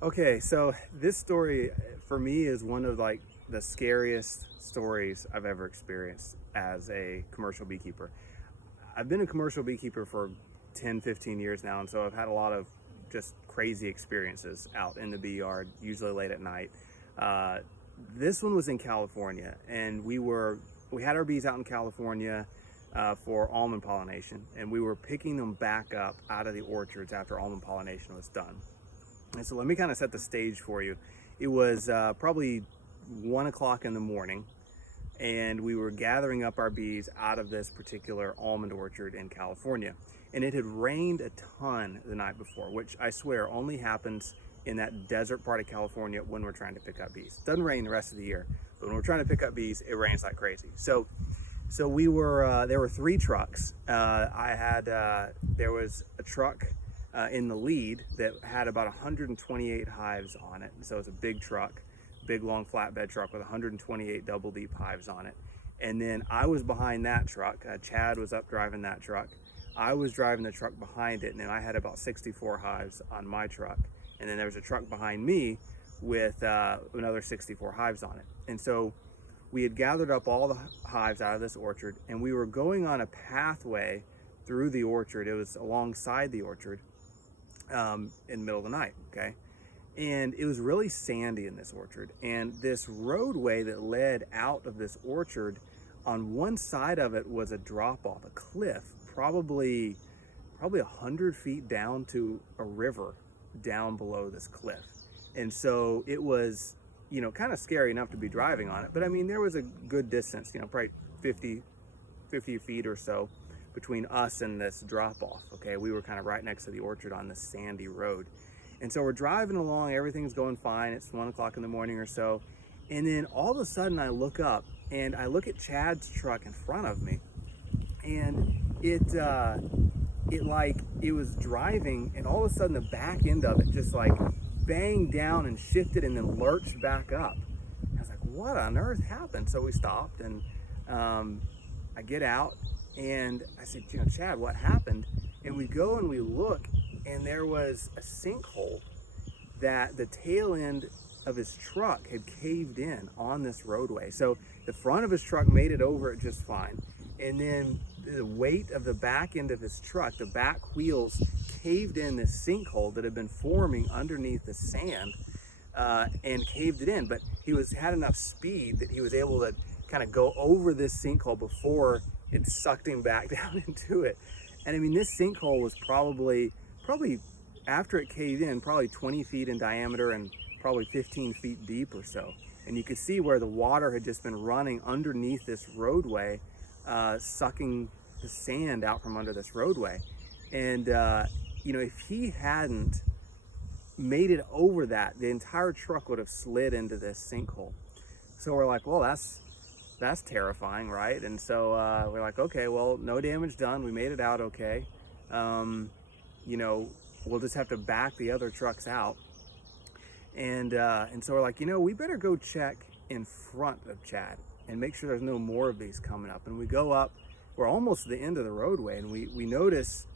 Okay, so this story for me is one of like the scariest stories I've ever experienced as a commercial beekeeper. I've been a commercial beekeeper for 10, 15 years now, and so I've had a lot of just crazy experiences out in the bee yard, usually late at night. Uh, this one was in California, and we had our bees out in California for almond pollination, and we were picking them back up out of the orchards after almond pollination was done. And so let me kind of set the stage for you. It was probably 1 o'clock in the morning, and we were gathering up our bees out of this particular almond orchard in California. And it had rained a ton the night before, which I swear only happens in that desert part of California when we're trying to pick up bees. It doesn't rain the rest of the year, but when we're trying to pick up bees, it rains like crazy. So we were there were three trucks. There was a truck in the lead that had about 128 hives on it. So it's a big truck, big long flatbed truck with 128 double deep hives on it. And then I was behind that truck. Chad was up driving that truck. I was driving the truck behind it, and then I had about 64 hives on my truck. And then there was a truck behind me with another 64 hives on it. And so we had gathered up all the hives out of this orchard, and we were going on a pathway through the orchard. It was alongside the orchard in the middle of the night, okay? And it was really sandy in this orchard. And this roadway that led out of this orchard, on one side of it was a drop off, a cliff, probably 100 feet down to a river down below this cliff. And so it was, kind of scary enough to be driving on it. But I mean, there was a good distance, probably 50 feet or so between us and this drop off. Okay, we were kind of right next to the orchard on this sandy road. And so we're driving along, everything's going fine. It's 1 o'clock in the morning or so. And then all of a sudden I look up and I look at Chad's truck in front of me, and it was driving, and all of a sudden the back end of it just like banged down and shifted and then lurched back up. And I was like, what on earth happened? So we stopped, and I get out and I said, Chad, what happened? And we go and we look, and there was a sinkhole that the tail end of his truck had caved in on this roadway. So the front of his truck made it over it just fine. And then the weight of the back end of his truck, the back wheels, caved in this sinkhole that had been forming underneath the sand and caved it in. But he had enough speed that he was able to kind of go over this sinkhole before it sucked him back down into it. And I mean, this sinkhole was probably after it caved in, probably 20 feet in diameter and probably 15 feet deep or so. And you could see where the water had just been running underneath this roadway, sucking the sand out from under this roadway. And, if he hadn't made it over that, the entire truck would have slid into this sinkhole. So we're like, well, that's terrifying, right? And so we're like, okay, well, no damage done. We made it out okay. We'll just have to back the other trucks out. And so we're like, we better go check in front of Chad and make sure there's no more of these coming up. And we go up, we're almost to the end of the roadway, and we notice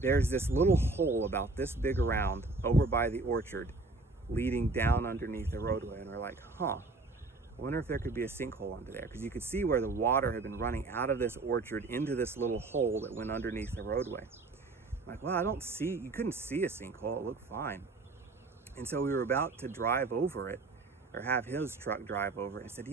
there's this little hole about this big around over by the orchard leading down underneath the roadway. And we're like, I wonder if there could be a sinkhole under there, because you could see where the water had been running out of this orchard into this little hole that went underneath the roadway. I'm like, well, you couldn't see a sinkhole, it looked fine. And so we were about to drive over it, or have his truck drive over it, and said,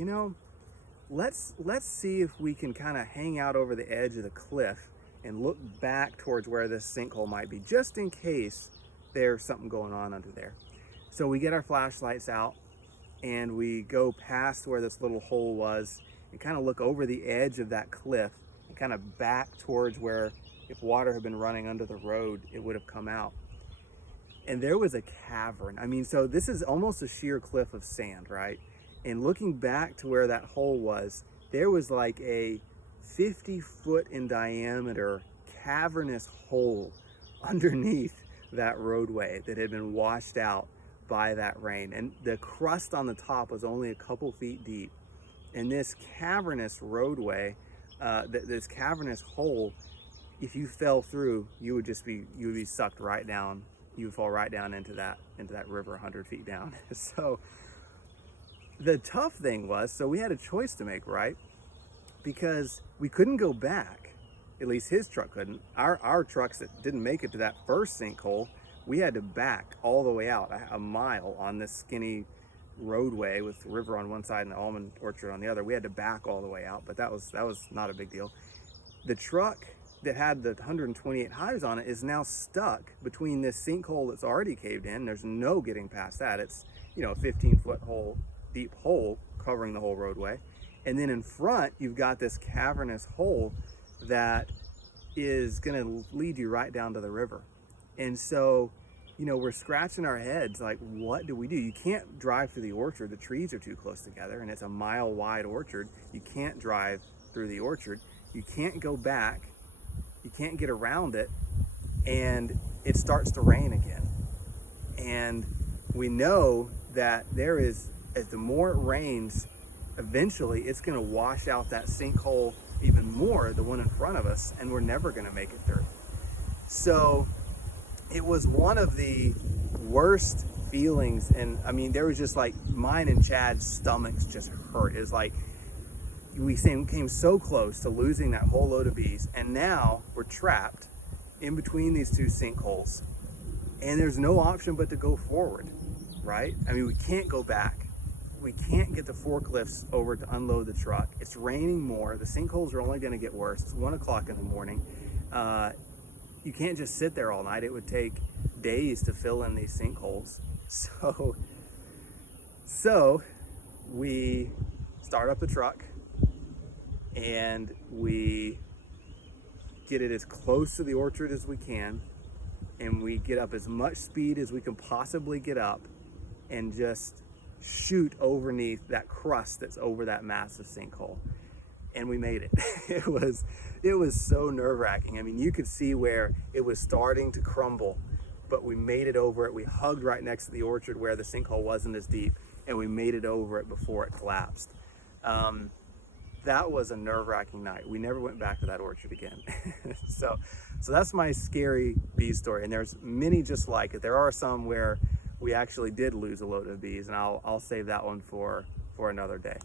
let's see if we can kind of hang out over the edge of the cliff and look back towards where this sinkhole might be, just in case there's something going on under there. So we get our flashlights out, and we go past where this little hole was and kind of look over the edge of that cliff and kind of back towards where, if water had been running under the road, it would have come out. And there was a cavern. I mean, so this is almost a sheer cliff of sand, right? And looking back to where that hole was, there was like a 50-foot in diameter cavernous hole underneath that roadway that had been washed out by that rain. And the crust on the top was only a couple feet deep. And this cavernous roadway, this cavernous hole, if you fell through, you would be sucked right down you would fall right down into that river 100 feet down. So the tough thing was, so we had a choice to make, right? Because we couldn't go back. At least his truck couldn't. Our trucks that didn't make it to that first sinkhole, we had to back all the way out a mile on this skinny roadway with the river on one side and the almond orchard on the other. We had to back all the way out, but that was not a big deal. The truck that had the 128 hives on it is now stuck between this sinkhole that's already caved in. There's no getting past that. It's, you know, a 15-foot deep hole covering the whole roadway. And then in front, you've got this cavernous hole that is going to lead you right down to the river. And so, you know, we're scratching our heads like, what do we do? You can't drive through the orchard. The trees are too close together, and it's a mile-wide orchard. You can't drive through the orchard. You can't go back. You can't get around it. And it starts to rain again. And we know that as the more it rains, eventually it's going to wash out that sinkhole even more, the one in front of us, and we're never going to make it through. So it was one of the worst feelings. And I mean, there was just like, mine and Chad's stomachs just hurt. It was like, we came so close to losing that whole load of bees, and now we're trapped in between these two sinkholes, and there's no option but to go forward, right? I mean, we can't go back. We can't get the forklifts over to unload the truck. It's raining more. The sinkholes are only going to get worse. It's 1 o'clock in the morning. You can't just sit there all night. It would take days to fill in these sinkholes. So we start up the truck and we get it as close to the orchard as we can, and we get up as much speed as we can possibly get up and just shoot underneath that crust that's over that massive sinkhole. And we made it. It was so nerve-wracking. I mean, you could see where it was starting to crumble, but we made it over it. We hugged right next to the orchard where the sinkhole wasn't as deep, and we made it over it before it collapsed. That was a nerve-wracking night. We never went back to that orchard again. So that's my scary bee story, and there's many just like it. There are some where we actually did lose a load of bees, and I'll save that one for another day.